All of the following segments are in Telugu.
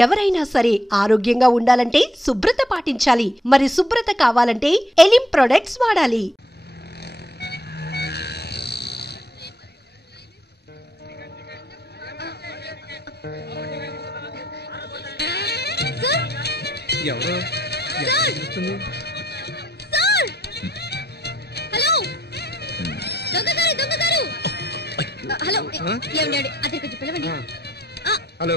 ఎవరైనా సరే ఆరోగ్యంగా ఉండాలంటే శుభ్రత పాటించాలి. మరి శుభ్రత కావాలంటే ఎలిం ప్రొడక్ట్స్ వాడాలి. ఎవరు హలో ఏమండి అది కొంచెం పిలవండి. హలో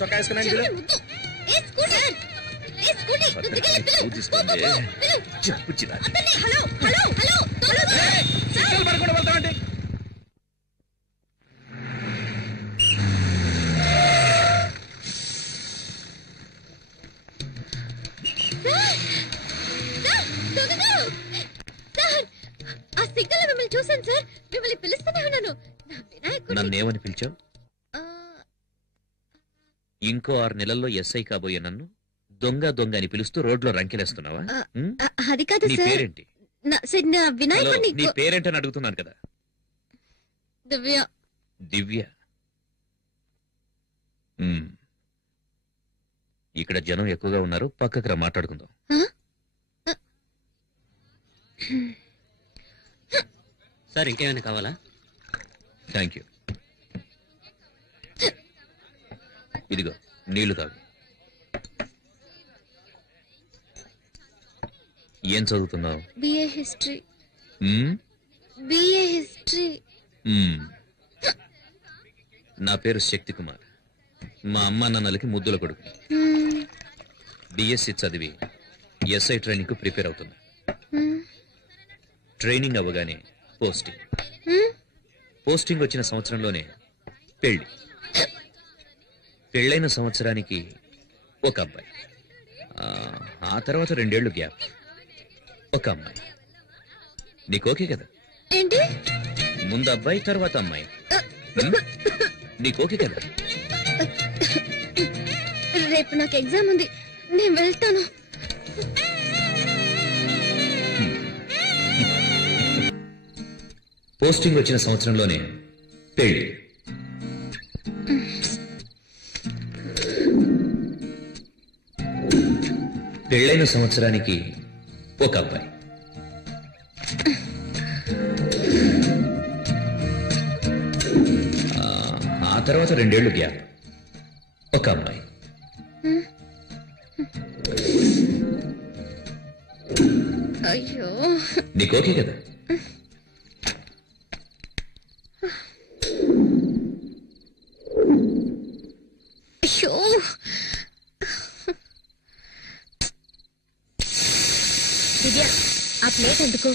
చొక్కా వేసుకున్నాను. ఆ సిగ్నల్ మిమ్మల్ని చూసాను సార్. మిమ్మల్ని పిలుస్తూనే ఉన్నాను. నన్నేమని పిలిచావు? ఇంకో 6 నెలల్లో ఎస్ఐ కాబోయే నన్ను దొంగ దొంగ అని పిలుస్తూ రోడ్లో రంకెలేస్తున్నావా? అది కాదు నీ సార్. పేరేంటి? వినాయకుడిని. నీ పేరేంటని అడుగుతున్నాను కదా. దివ్య. దివ్య. ఇక్కడ జనం ఎక్కువగా ఉన్నారు, పక్కకు రా మాట్లాడుకుందాం. సార్ ఇంకేమైనా కావాలా? Thank you. ఇదిగో నీళ్లు తాగు. ఏం చదువుతున్నావు? BA history. BA history. నా పేరు శక్తి కుమార్. మా అమ్మ నాన్నలకి ముద్దుల కొడుకు. బిఎస్సి చదివి ఎస్ఐ ట్రైనింగ్ కు ప్రిపేర్ అవుతున్నా. ట్రైనింగ్ అవ్వగానే పోస్టింగ్ వచ్చిన సంవత్సరంలోనే పెళ్లి. పెళ్ళైన సంవత్సరానికి ఒక అబ్బాయి. ఆ తర్వాత 2 ఏళ్లు గ్యాప్. ఒక అమ్మాయి. నీకు ఓకే కదా? ఏంటి? ముందు అబ్బాయి తర్వాత అమ్మాయి. నీకు ఓకే కదా? రేపు నాకు ఎగ్జామ్ ఉంది, నేను వెళ్తాను. పోస్టింగ్ వచ్చిన సంవత్సరంలోనే పెళ్లి. పెళ్ళైన సంవత్సరానికి ఒక అబ్బాయి. ఆ తర్వాత 2 ఏళ్లు గ్యాప్. ఒక అమ్మాయి. అయ్యో, నీకు ఓకే కదా? అయ్యో, దివ్య ఆ ప్లేట్ ఎందుకు?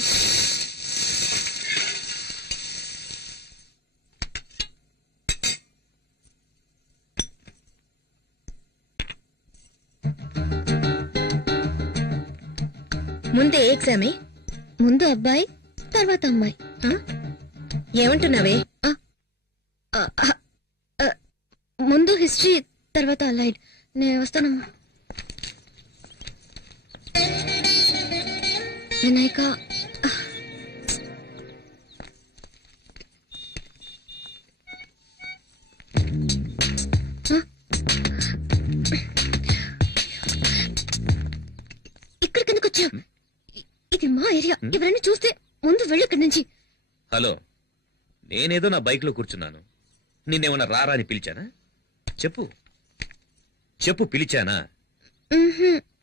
ముందు ఏ ఎగ్జామే? ముందు అబ్బాయి తర్వాత అమ్మాయి. ఏమంటున్నావే? ముందు హిస్టరీ తర్వాత అలైడ్. నేను వస్తానమ్మా. వినాయక, ఇక్కడికి ఎందుకు వచ్చా? ఇది మా ఏరియా. ఎవరైనా చూస్తే ముందు వెళ్ళు ఇక్కడి నుంచి. హలో, నేనేదో నా బైక్ లో కూర్చున్నాను. నిన్నేమన్నా రారా అని పిలిచానా? చెప్పు చెప్పు, పిలిచానా?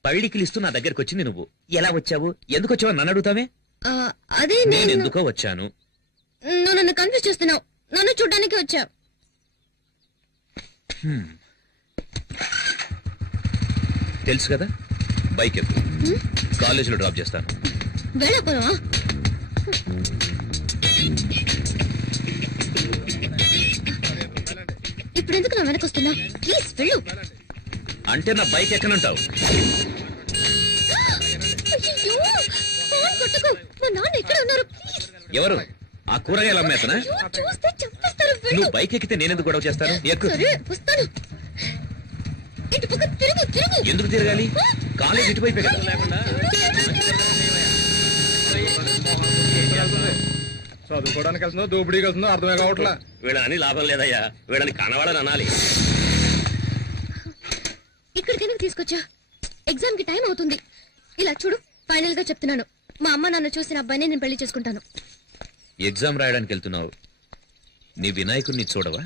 పళ్ళికిలిస్తూ నా దగ్గరికి వచ్చింది నువ్వు. ఎలా వచ్చావు, ఎందుకు వచ్చావు నన్ను అడుగుతావే? అదే నేను ఎందుకో వచ్చాను. నువ్వు నన్ను కన్ఫ్యూజ్ చేస్తున్నావు. నన్ను చూడడానికి వచ్చా. తెలుసు కదా, బైక్ ఎక్కు, కాలేజీలో డ్రాప్ చేస్తాను. వెళ్ళకపోవా? ఇప్పుడు ఎందుకు నా వెనక వస్తున్నా? ప్లీజ్ వెళ్ళు. అంటే నా బైక్ ఎక్కనంటావు? మా నాన్న ఎక్కడ ఉన్నారు? ఎవరు? ఆ కూరగాయలు అమ్మేతనా? నువ్వు బైక్ ఎక్కితే నేనెందుకు గొడవ చేస్తాను? ఎక్కు. ఎందుకు తిరగాలి? కాలేజ్ ఇటువైపే కదా. చదువుకోవడానికి వెళ్తుందో దోపిడీకి వెళ్తుందో అర్థమే కావట్లా. వీళ్ళని లాభం లేదయ్యా, వీళ్ళని కనవాడని అనాలి. తీసుకొచ్చా? ఎగ్జామ్ కి టైం అవుతుంది. ఇలా చూడు, ఫైనల్ గా చెప్తున్నాను, మా అమ్మ నాన్న చూసిన అబ్బాయినే నేను పెళ్లి చేసుకుంటాను. ఎగ్జామ్ రాయడానికి వెళ్తున్నావు, నీ వినాయకుడిని చూడవా?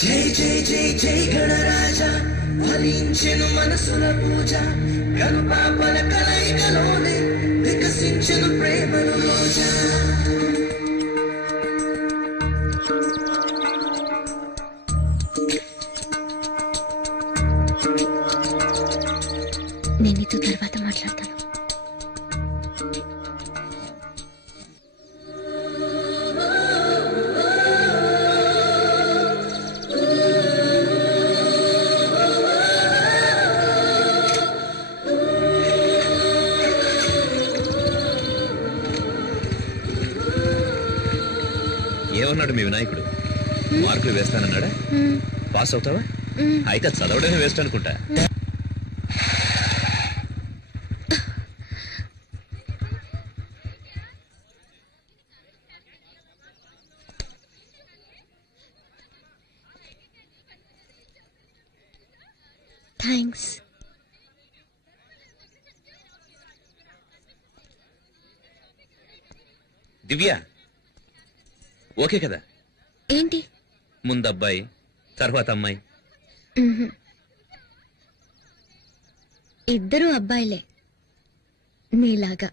జై జై జై జై గణరాజా, ఫలించెను మనసుల పూజ, కనుపాపల కలయికలోనే వికసించెను ప్రేమను రోజా. నేను నీతో తర్వాత మాట్లాడతాను. ఏమన్నాడు మీ వినాయకుడు? మార్కులు వేస్తానన్నాడా? పాస్ అవుతావా? అయితే చదవడమే వేస్ట్ అనుకుంటా. థ్యాంక్స్. దివ్య, ఓకే కదా? ఏంటి? ముందు అబ్బాయి, తర్వాత అమ్మాయి. ఇద్దరు అబ్బాయిలే, నీలాగా.